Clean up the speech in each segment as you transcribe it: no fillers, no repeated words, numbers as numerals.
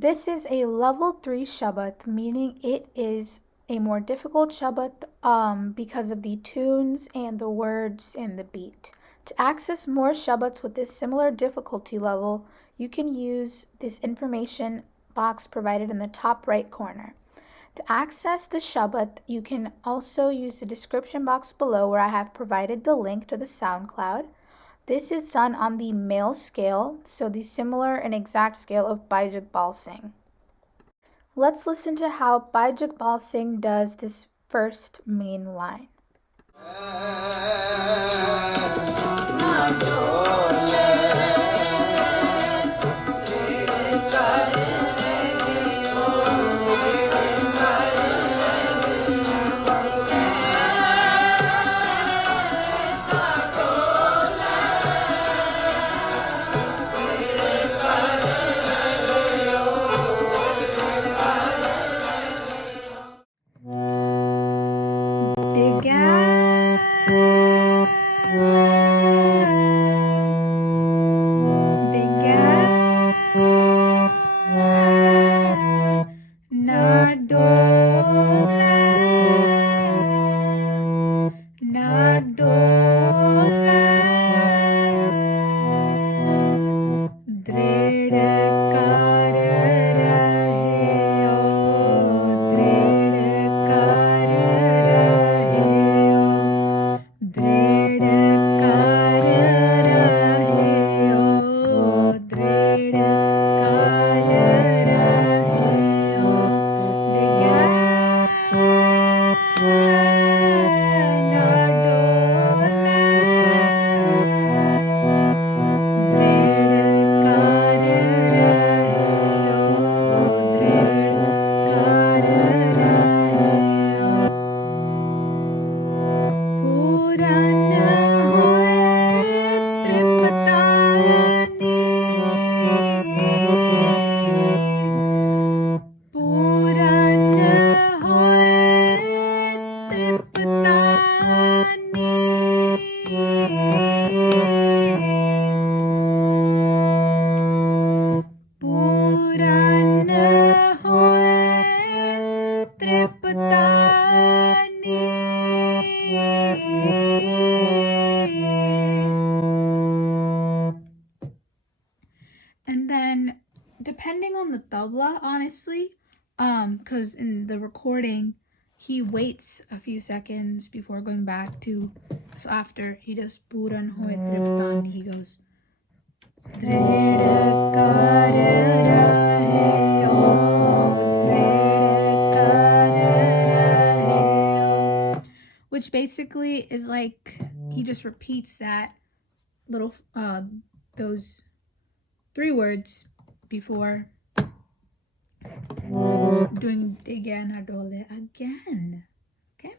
This is a level 3 shabath, meaning it is a more difficult shabath because of the tunes and the words and the beat. To access more shabaths with this similar difficulty level, you can use this information box provided in the top right corner. To access the shabath, you can also use the description box below where I have provided the link to the SoundCloud. This is done on the male scale, so the similar and exact scale of Bhai Jagpal Singh. Let's listen to how Bhai Jagpal Singh does this first main line. And then, depending on the tabla, honestly, because in the recording, he waits a few seconds before going back to, so after he does Pooran hoye Tirapataanee, he goes which basically is like he just repeats that little those 3 words before doing Digai and Dolai again. Okay,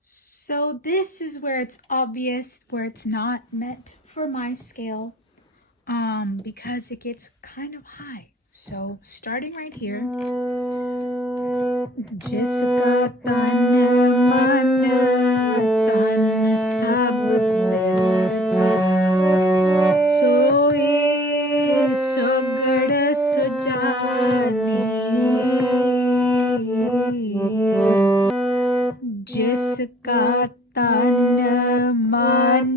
so this is where it's obvious where it's not meant for my scale, because it gets kind of high. So starting right here, Jiska tan man tan sab tiska, soe sogad sujani, jiska tan man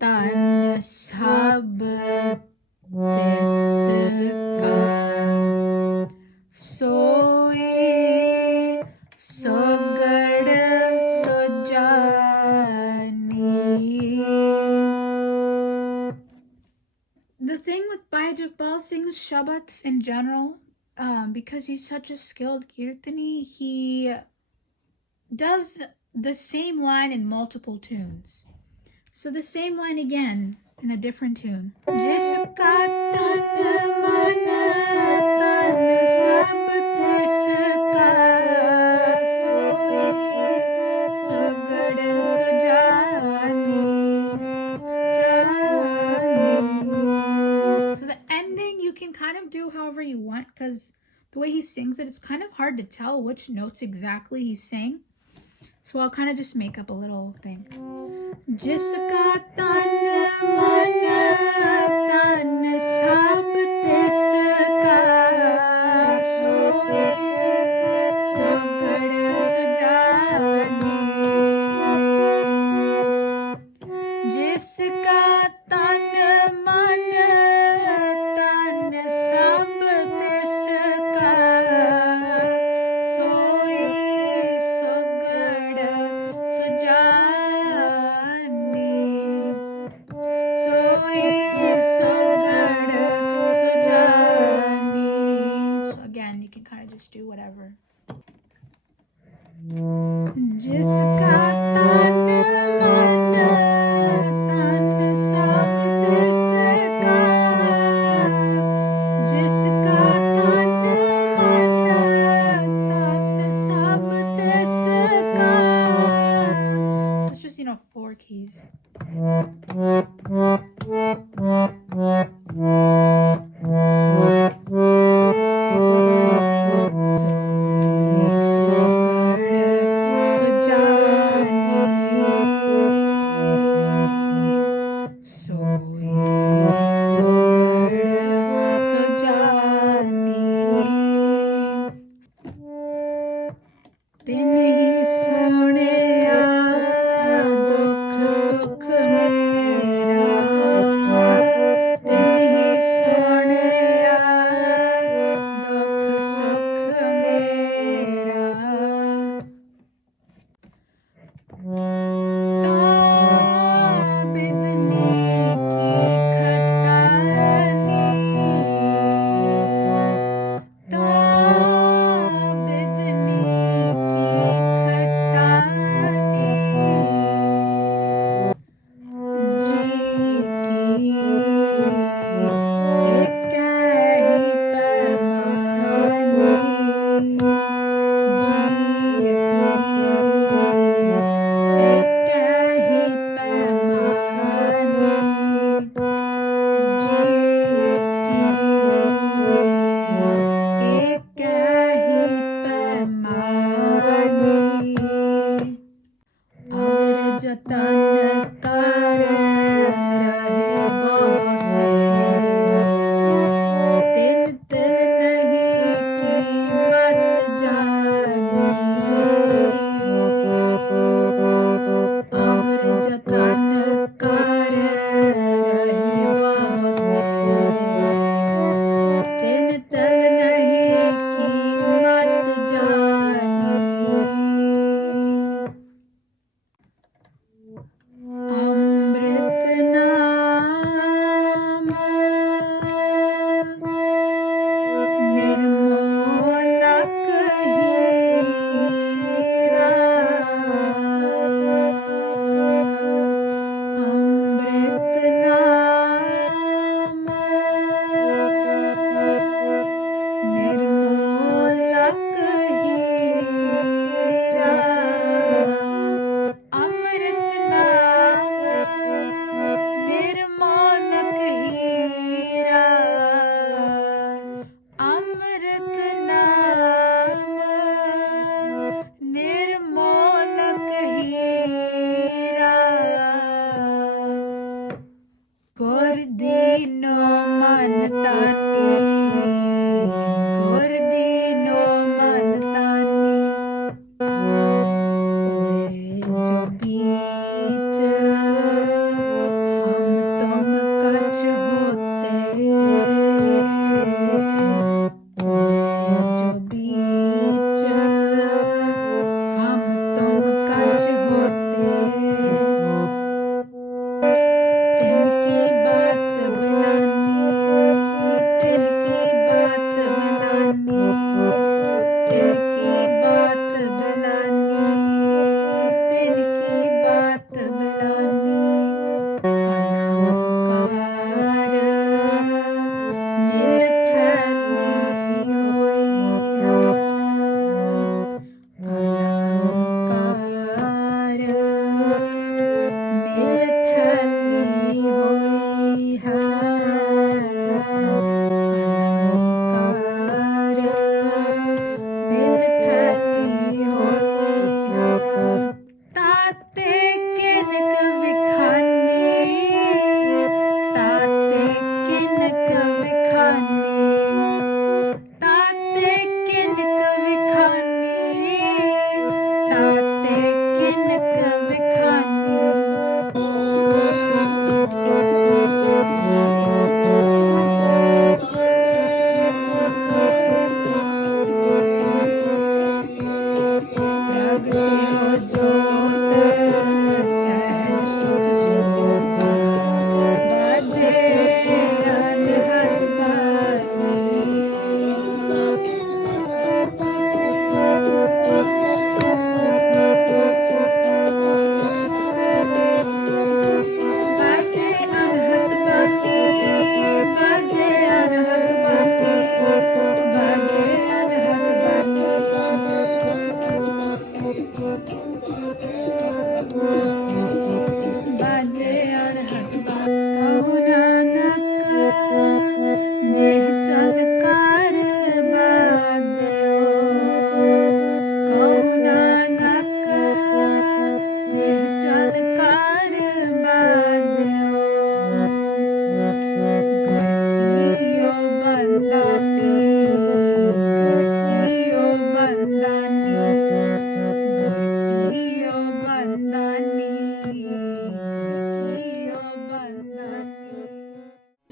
tan sab tiska, soe sogad sujani. The thing with Bhai Jagpal Singh's shabaths in general, because he's such a skilled kirtani, he does the same line in multiple tunes. So the same line again in a different tune. Jiska tan man tan sab tiska, soe sogad sujani. So the ending you can kind of do however you want, because the way he sings it, it's kind of hard to tell which notes exactly he's saying. So I'll kind of just make up a little thing. Jiska tan man जिसका तन मन तन सब तिसका सोई सुगड़ सुजानी सोई सुगड़ सुजानी. So again, you can kind of just do whatever. जिसका तन मन तन सब तिसका जिसका तन मन तन सब तिसका. It's just, 4 keys.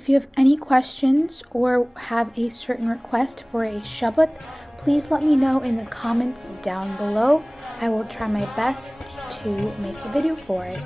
If you have any questions or have a certain request for a shabath, please let me know in the comments down below. I will try my best to make a video for it.